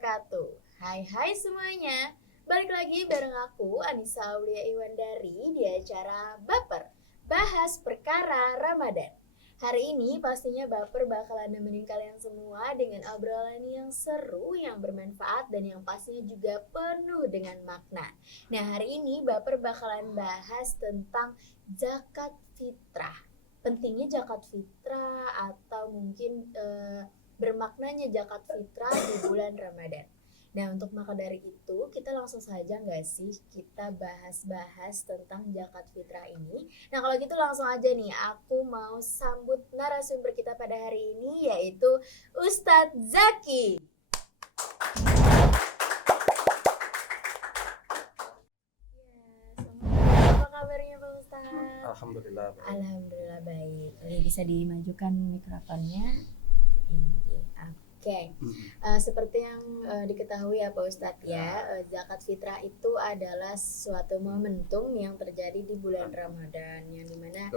wabarakatuh. Hai semuanya. Balik lagi bareng aku Anissa Aulia Iwandari di acara Baper, bahas perkara Ramadan. Hari ini pastinya Baper bakalan nemenin kalian semua dengan obrolan yang seru, yang bermanfaat dan yang pastinya juga penuh dengan makna. Nah, hari ini Baper bakalan bahas tentang zakat fitrah. Pentingnya zakat fitrah atau mungkin bermaknanya zakat fitrah di bulan Ramadan. Nah, untuk maka dari itu, kita langsung saja nggak sih kita bahas-bahas tentang zakat fitrah ini. Nah, kalau gitu langsung aja nih, aku mau sambut narasumber kita pada hari ini, yaitu Ustadz Zaki. Ya, apa kabarnya Pak Ustadz? Alhamdulillah baik. Alhamdulillah baik. Bisa dimajukan mikrofonnya. Oke. Seperti yang diketahui ya Pak Ustadz ya, zakat fitrah itu adalah suatu momentum yang terjadi di bulan Ramadan, yang dimana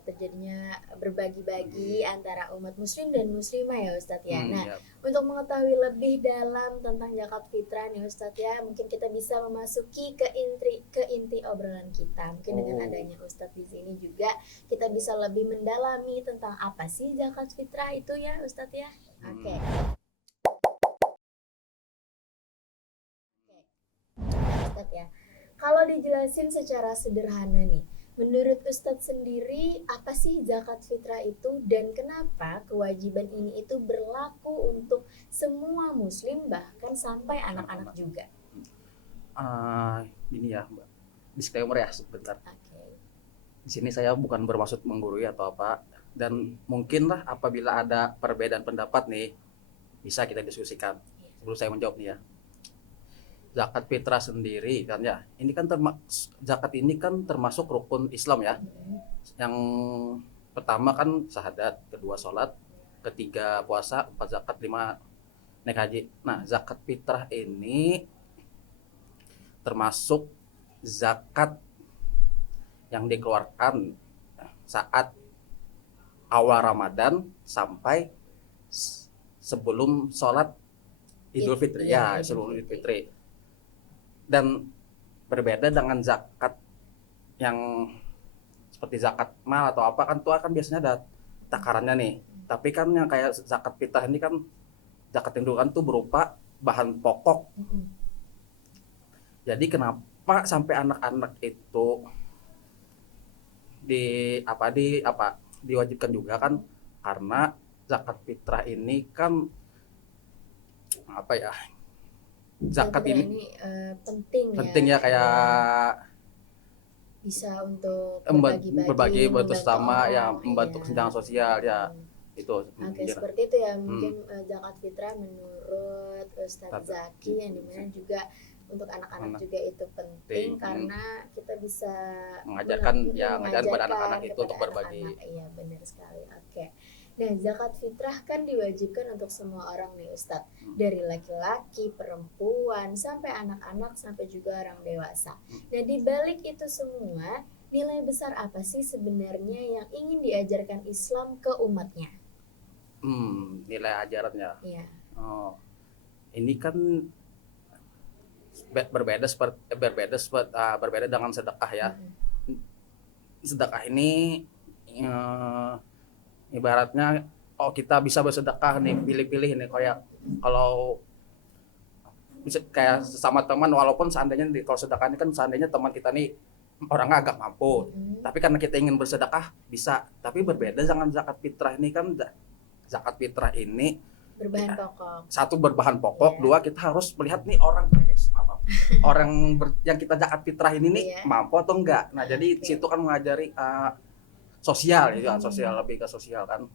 terjadinya berbagi-bagi antara umat muslim dan muslimah ya Ustadz ya. Nah, untuk mengetahui lebih dalam tentang zakat fitrah nih Ustadz ya, mungkin kita bisa memasuki ke inti obrolan kita. Mungkin dengan adanya Ustadz di sini juga kita bisa lebih mendalami tentang apa sih zakat fitrah itu ya Ustadz ya. Oke. Ustadz ya, kalau dijelasin secara sederhana nih, menurut Ustadz sendiri apa sih zakat fitrah itu dan kenapa kewajiban ini itu berlaku untuk semua muslim bahkan sampai anak-anak juga? Ini ya Mbak, disclaimer ya sebentar. Oke. Di sini saya bukan bermaksud menggurui atau apa, dan mungkinlah apabila ada perbedaan pendapat nih bisa kita diskusikan. Sebelum saya menjawab nih ya, zakat fitrah sendiri kan ya, ini kan zakat ini kan termasuk rukun Islam ya. Yang pertama kan syahadat, kedua sholat, ketiga puasa, empat zakat, lima naik haji. Nah, zakat fitrah ini termasuk zakat yang dikeluarkan saat awal Ramadan sampai sebelum sholat Idul Fitri ya, sebelum Idul Fitri. Dan berbeda dengan zakat yang seperti zakat mal atau apa kan, itu kan biasanya ada takarannya nih. Tapi kan yang kayak zakat fitrah ini kan, zakat yang dulu kan tuh berupa bahan pokok. Jadi kenapa sampai anak-anak itu diwajibkan juga kan, karena zakat fitrah ini kan apa ya, zakat ini penting ya kayak bisa untuk berbagi bantu sesama ya, membantu ya. kesenjangan sosial ya. Itu seperti itu ya mungkin zakat fitrah menurut Ustadz Zaki, yang dimana juga untuk anak-anak juga itu penting karena kita bisa mengajarkan pada anak-anak itu untuk berbagi. Iya, benar sekali. Oke. Nah, zakat fitrah kan diwajibkan untuk semua orang nih Ustadz, dari laki-laki, perempuan, sampai anak-anak, sampai juga orang dewasa. Nah, di balik itu semua, nilai besar apa sih sebenarnya yang ingin diajarkan Islam ke umatnya? Nilai ajarannya. Iya. Ini kan berbeda dengan sedekah ya. Sedekah ini ibaratnya kita bisa bersedekah nih, pilih-pilih nih, kayak kalau kayak sesama teman, walaupun seandainya kalau sedekah ini kan seandainya teman kita nih orangnya agak mampu, tapi karena kita ingin bersedekah bisa. Tapi berbeda dengan zakat fitrah ini kan, zakat fitrah ini berbahan pokok. Satu, berbahan pokok, dua, kita harus melihat nih orang yang kita zakat fitrah ini nih mampu atau enggak. Nah, jadi situ kan mengajari sosial ya, sosial, lebih ke sosial kan.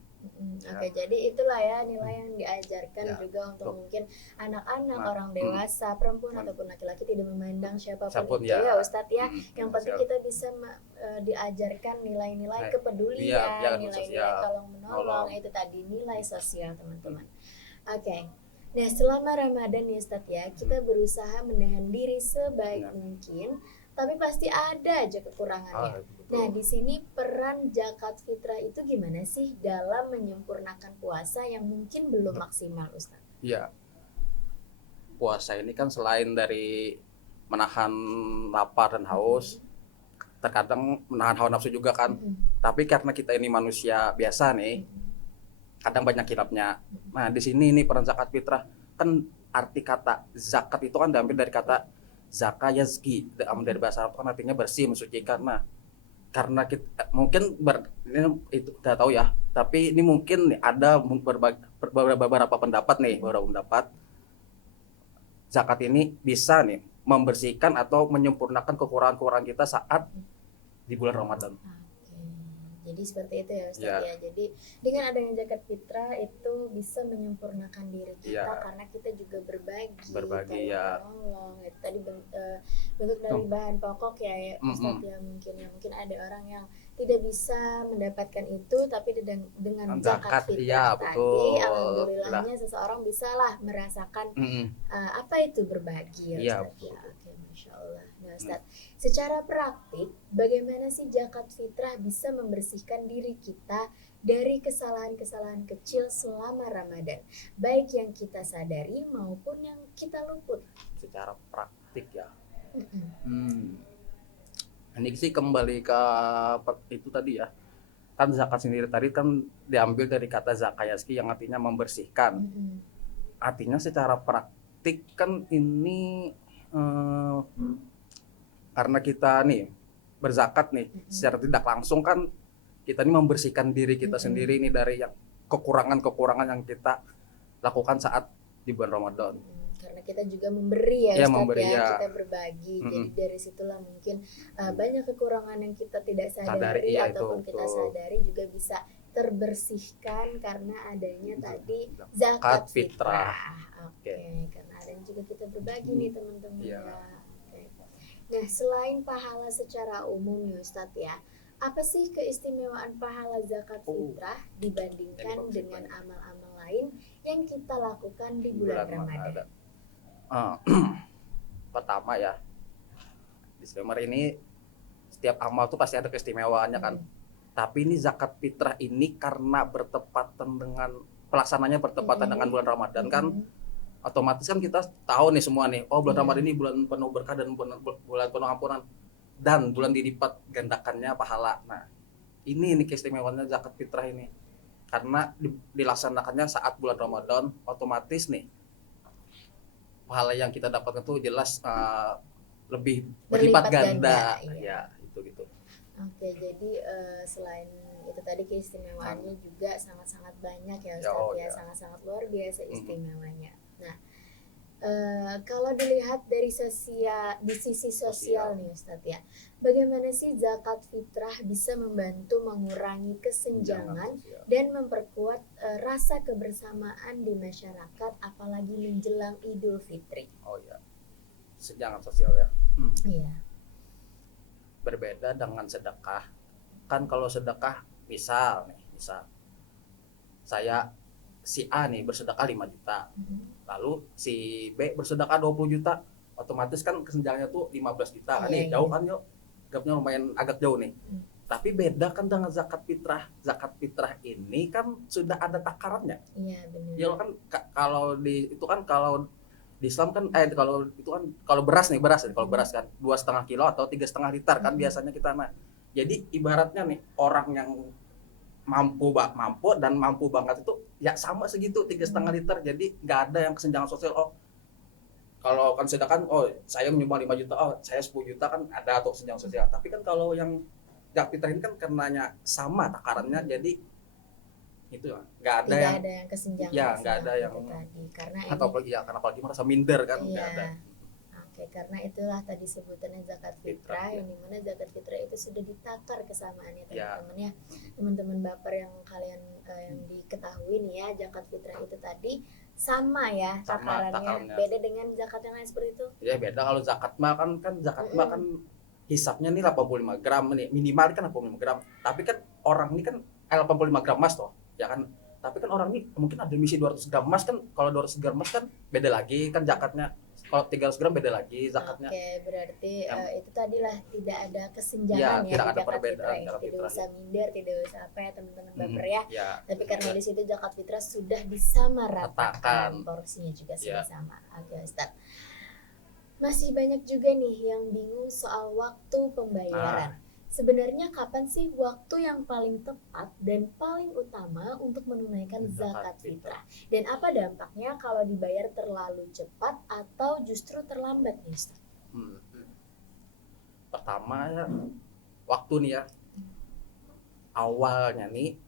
Jadi itulah ya nilai yang diajarkan juga untuk mungkin anak-anak, orang dewasa, perempuan ataupun laki-laki, tidak memandang siapapun itu ya Ustadz ya. Yang penting kita bisa diajarkan nilai-nilai kepedulian, nilai-nilai tolong menolong, itu tadi nilai sosial teman-teman. Oke. Nah, selama Ramadan ya Ustadz ya, kita berusaha menahan diri sebaik mungkin, tapi pasti ada aja kekurangannya. Nah, di sini peran zakat fitrah itu gimana sih dalam menyempurnakan puasa yang mungkin belum maksimal, Ustadz? Iya. puasa ini kan selain dari menahan lapar dan haus, terkadang menahan hawa nafsu juga kan. Tapi karena kita ini manusia biasa nih, kadang banyak hilapnya. Nah, di sini nih peran zakat fitrah kan, arti kata zakat itu kan diambil dari kata zaka yazki, dari bahasa Arab kan artinya bersih, mensucikan. Nah, karena kita mungkin ini itu nggak tahu ya, tapi ini mungkin ada beberapa pendapat nih, beberapa pendapat zakat ini bisa nih membersihkan atau menyempurnakan kekurangan-kekurangan kita saat di bulan Ramadan. Jadi seperti itu ya Ustaz Ya. ya. Jadi dengan adanya zakat fitrah itu bisa menyempurnakan diri kita Ya. karena kita juga berbagi, Berbagi, tolong ya. menolong. Itu tadi bentuk dari bahan pokok ya Ustaz ya, mungkin ada orang yang tidak bisa mendapatkan itu, tapi dengan zakat fitrah ya, tadi betul. alhamdulillahnya seseorang bisalah merasakan apa itu berbagi ya Iya, Ustaz ya. Oke, Masya Allah. Nah Ustaz, secara praktik bagaimana sih zakat fitrah bisa membersihkan diri kita dari kesalahan-kesalahan kecil selama Ramadan, baik yang kita sadari maupun yang kita luput? Secara praktik ya. Ini sih kembali ke itu tadi ya. Kan zakat sendiri tadi kan diambil dari kata zakayazki yang artinya membersihkan. Artinya secara praktik kan ini karena kita nih berzakat nih, secara tidak langsung kan kita ini membersihkan diri kita sendiri nih dari yang kekurangan-kekurangan yang kita lakukan saat di bulan Ramadan. Karena kita juga memberi ya, Ustaz, memberi, ya, kita berbagi. Jadi dari situlah mungkin banyak kekurangan yang kita tidak sadari ataupun kita sadari juga bisa terbersihkan karena adanya tadi zakat fitrah. Oke, karena adanya juga kita berbagi nih teman-teman ya. Nah, selain pahala secara umum nih Ustadz ya, apa sih keistimewaan pahala zakat fitrah dibandingkan dengan amal-amal lain yang kita lakukan di bulan Ramadan? Pertama ya, disclaimer ini setiap amal tuh pasti ada keistimewaannya kan. Tapi ini zakat fitrah ini karena bertepatan dengan pelaksananya bertepatan dengan bulan Ramadan kan, otomatis kan kita tahu nih semua nih, oh bulan Ramadan ini bulan penuh berkah dan bulan penuh ampunan dan bulan dilipat gandakannya pahala. Nah, ini keistimewaannya zakat fitrah ini. Karena dilaksanakannya saat bulan Ramadan, otomatis nih pahala yang kita dapatkan tuh jelas lebih berlipat ganda. Ya, itu gitu. Oke, jadi selain itu tadi keistimewaannya juga sangat-sangat banyak ya Ustadz ya, sangat-sangat luar biasa istimewanya. Nah, kalau dilihat dari di sisi sosial nih Ustadz ya, bagaimana sih zakat fitrah bisa membantu mengurangi kesenjangan dan memperkuat rasa kebersamaan di masyarakat, apalagi menjelang Idul Fitri? Oh ya, kesenjangan sosial ya. Iya. Berbeda dengan sedekah. Kan kalau sedekah misal saya si A nih bersedekah 5 juta. Lalu si B bersedekah 20 juta. Otomatis kan kesenjangannya tuh 15 juta kan nih. Jauh kan yuk. Gapnya lumayan agak jauh nih. Tapi beda kan dengan zakat fitrah. Zakat fitrah ini kan sudah ada takarannya. Iya, benar. Ya kan kalau di itu kan kalau di Islam kan kalau itu kan kalau beras kalau beras kan 2,5 kilo atau 3,5 liter kan biasanya kita jadi ibaratnya nih orang yang mampu dan mampu banget itu ya sama segitu 3,5 liter, jadi nggak ada yang kesenjangan sosial. Oh kalau kan sedangkan saya menyumbang 5 juta, saya 10 juta kan ada atau kesenjangan sosial. Tapi kan kalau yang zakat fitrah ini kan karenanya sama takarannya, jadi itu nggak ada yang kesenjangan. Ya nggak ada yang tadi karena karena apalagi merasa minder kan nggak ada. Oke, karena itulah tadi sebutannya zakat fitrah, yang dimana zakat fitrah itu sudah ditakar kesamaannya teman-teman ya. Teman-teman baper yang kalian yang diketahui nih ya, zakat fitrah itu tadi sama ya takarannya. Beda dengan zakat yang lain seperti itu? Ya beda. Kalau zakat mah kan zakat mah kan hisapnya nih 85 gram nih, minimal kan 85 gram. Tapi kan orang ini kan 85 gram emas toh. Ya kan, tapi kan orang ini mungkin ada misi 200 gram emas kan. Kalau 200 gram emas kan beda lagi kan zakatnya. Kalau 300 gram beda lagi zakatnya. Oke, berarti Yang itu tadilah tidak ada ya kesenjangan ya tidak di ada zakat perbedaan fitrah ini. zakat Tidak fitrah usah ya. minder, tidak usah apa ya teman-teman baper ya. Ya. Tapi karena Ya. di situ zakat fitrah sudah disamaratakan, Ratakan. porsinya juga Ya. sudah sama. Oke, Ustaz. Masih banyak juga nih yang bingung soal waktu pembayaran. Sebenarnya kapan sih waktu yang paling tepat dan paling utama untuk menunaikan zakat fitrah? Dan apa dampaknya kalau dibayar terlalu cepat atau justru terlambat nih, Ustaz? Pertama ya, waktu nih ya. Awalnya nih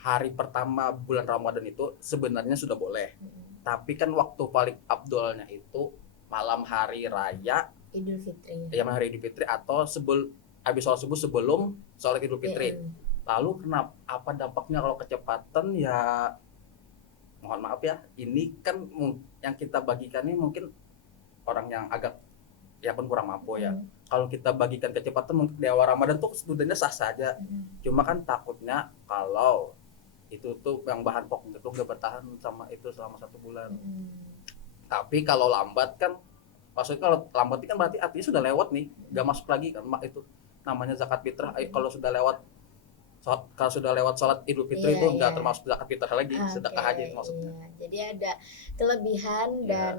hari pertama bulan Ramadan itu sebenarnya sudah boleh. Tapi kan waktu paling abdolnya itu malam hari raya Idul Fitri. Ya, hari Idul Fitri atau habis sholat subuh sebelum sholat Idul Fitri. Lalu kenapa apa dampaknya kalau kecepatan ya, mohon maaf ya, ini kan yang kita bagikan ini mungkin orang yang agak ya pun kurang mampu ya. Kalau kita bagikan kecepatan mungkin di awal Ramadan tuh sebetulnya sah saja. Cuma kan takutnya kalau itu tuh yang bahan pokok itu gak bertahan sama itu selama 1 bulan. Tapi kalau lambat kan, maksudnya kalau lambat kan berarti artinya sudah lewat nih, gak masuk lagi kan itu namanya zakat fitrah. Kalau sudah lewat sholat Idul Fitri itu nggak termasuk zakat fitrah lagi, sedekah aja itu maksudnya. Jadi ada kelebihan dan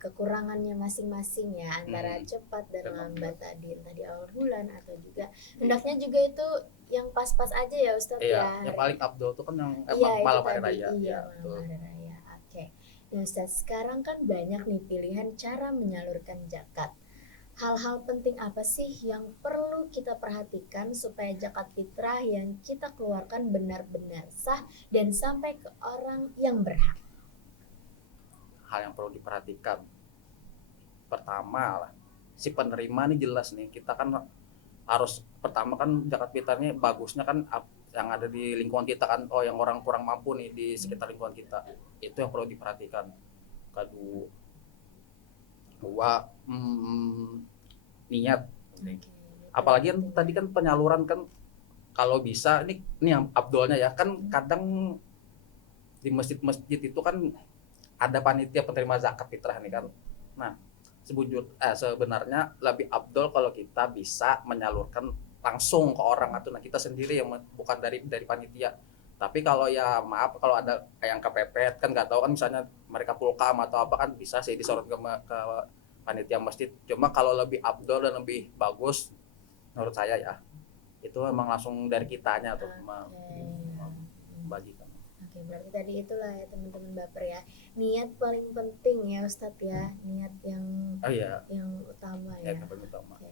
kekurangannya masing-masing ya, antara cepat dan lambat tadi, entah di awal bulan atau juga hendaknya juga itu yang pas-pas aja ya Ustadz ya. Yang paling abdul itu kan yang emang malam hari raya. Malam hari raya. Oke. Nah Ustadz, sekarang kan banyak nih pilihan cara menyalurkan zakat. Hal-hal penting apa sih yang perlu kita perhatikan supaya zakat fitrah yang kita keluarkan benar-benar sah dan sampai ke orang yang berhak? Hal yang perlu diperhatikan, pertama lah, si penerima nih jelas nih, kita kan harus pertama kan zakat fitrahnya bagusnya kan yang ada di lingkungan kita kan, yang orang kurang mampu nih di sekitar lingkungan kita, itu yang perlu diperhatikan. Kedua, niat. Apalagi yang tadi kan penyaluran kan, kalau bisa ini yang abdolnya ya kan, kadang di masjid-masjid itu kan ada panitia penerima zakat fitrah nih kan. Nah, sebenarnya lebih abdol kalau kita bisa menyalurkan langsung ke orang atau kita sendiri yang bukan dari panitia. Tapi kalau ya maaf kalau ada yang kepepet kan nggak tahu kan, misalnya mereka pulkam atau apa kan, bisa sih disorot ke panitia masjid. Cuma kalau lebih abdol dan lebih bagus menurut saya ya, itu emang langsung dari kitanya tuh membagikan. Oke, berarti tadi itulah ya teman-teman baper ya, niat paling penting ya Ustadz ya, niat yang utama ya. Yang utama. Oke.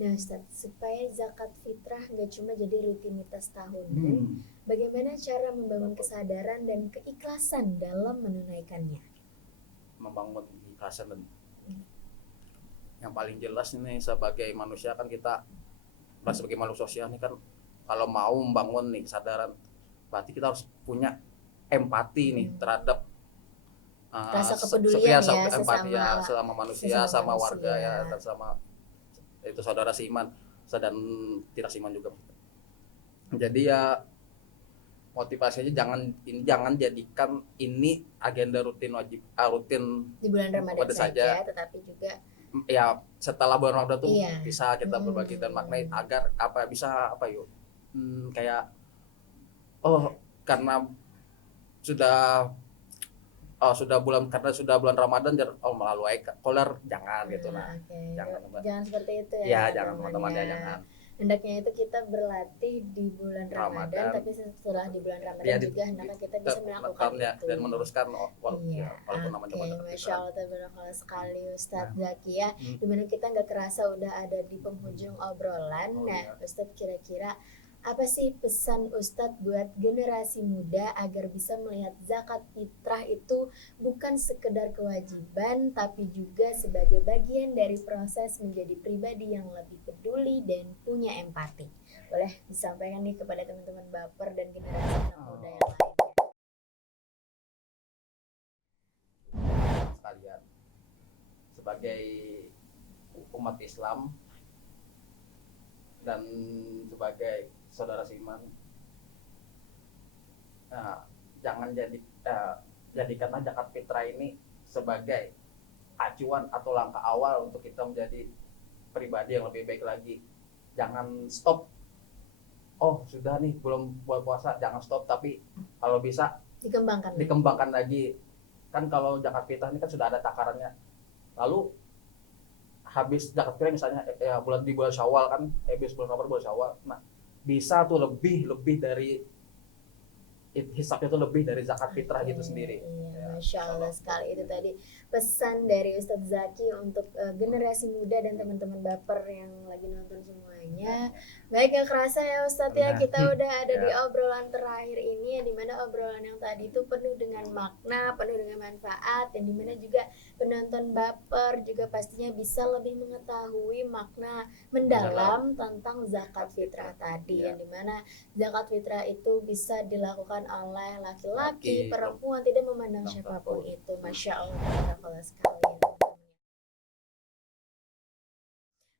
Nah Ustadz, supaya zakat fitrah gak cuma jadi rutinitas tahunan, bagaimana cara membangun kesadaran dan keikhlasan dalam menunaikannya? Membangun keikhlasan dan yang paling jelas ini sebagai manusia kan, kita sebagai makhluk sosial nih kan, kalau mau membangun nih kesadaran, berarti kita harus punya empati nih terhadap rasa kepedulian empati sama manusia, sama warga ya, dan sama itu saudara seiman dan tidak seiman juga. Jadi ya motivasinya jangan jadikan ini agenda rutin di bulan Ramadan saja, tetapi juga ya setelah bulan Ramadan tuh bisa kita berbagi dan maknai agar bisa kayak karena sudah bulan Ramadan melalui koler jangan gitu. Jangan seperti itu ya jangan teman-teman ya, jangan. Hendaknya itu kita berlatih di bulan Ramadan, tapi setelah di bulan Ramadan juga hendaknya kita bisa melakukan itu dan meneruskan walaupun namanya Masya Allah, tabarakallah sekali Ustadz Zaki ya. Dimana kita nggak kerasa udah ada di penghujung obrolan. Ustadz, kira-kira apa sih pesan Ustadz buat generasi muda agar bisa melihat zakat fitrah itu bukan sekedar kewajiban, tapi juga sebagai bagian dari proses menjadi pribadi yang lebih peduli dan punya empati? Boleh disampaikan nih kepada teman-teman baper dan generasi anak muda yang lainnya. Sekalian, sebagai umat Islam dan sebagai saudara seiman, jangan jadikanlah zakat fitrah ini sebagai acuan atau langkah awal untuk kita menjadi pribadi yang lebih baik lagi. Jangan stop. Oh sudah nih belum bulan puasa, jangan stop, tapi kalau bisa dikembangkan lagi. Kan kalau zakat fitrah ini kan sudah ada takarannya. Lalu habis zakat fitrah misalnya ya di bulan Syawal kan, habis bulan Ramadan bulan Syawal. Nah, bisa tuh lebih dari hisapnya tuh lebih dari zakat fitrah gitu sendiri. Iya, Masya Allah sekali. Itu tadi pesan dari Ustadz Zaki untuk generasi muda dan teman-teman baper yang lagi nonton semuanya. Baik, gak kerasa ya Ustadz ya, kita udah ada di obrolan terakhir ini, yang dimana obrolan yang tadi itu penuh dengan makna, penuh dengan manfaat, dan dimana juga penonton baper juga pastinya bisa lebih mengetahui makna mendalam tentang zakat fitrah tadi, yang dimana zakat fitrah itu bisa dilakukan oleh laki-laki, perempuan, tidak memandang siapapun itu. Masya Allah, barakallah sekali.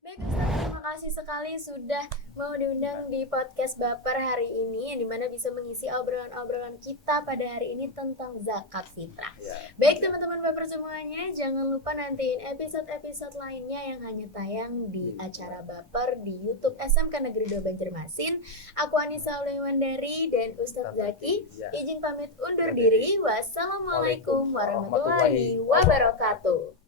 Baik Ustaz, terima kasih sekali sudah mau diundang di podcast Baper hari ini, yang dimana bisa mengisi obrolan-obrolan kita pada hari ini tentang zakat fitrah. Baik teman-teman Baper semuanya, jangan lupa nantiin episode-episode lainnya yang hanya tayang di acara Baper di YouTube SMK Negeri 2 Banjarmasin. Aku Anissa Ulewandari dan Ustadz Zaki izin pamit undur diri. Wassalamualaikum warahmatullahi wabarakatuh.